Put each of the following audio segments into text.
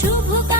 শুভ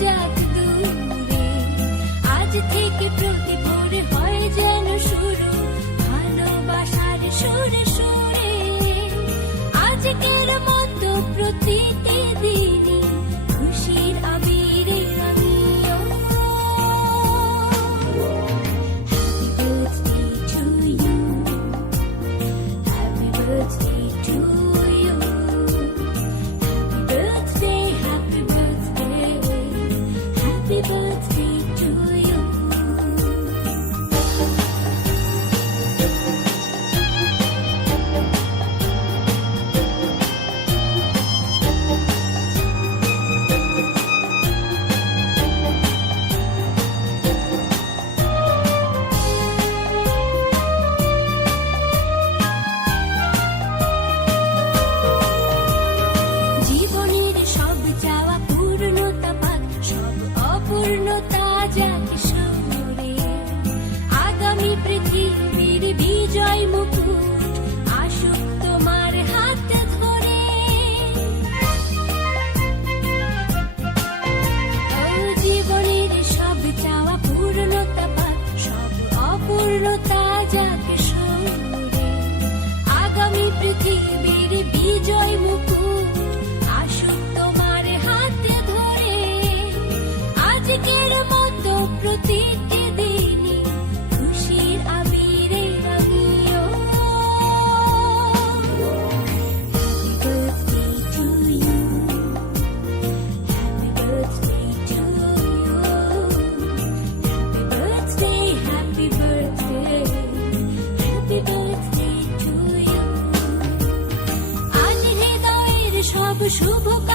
যাক দূরে আজ থেকে প্রতি ভোরে হয় যেন শুরু ভালোবাসার সুরে সুরে। আজকের মতো প্রতিটি দিনই bu şu bu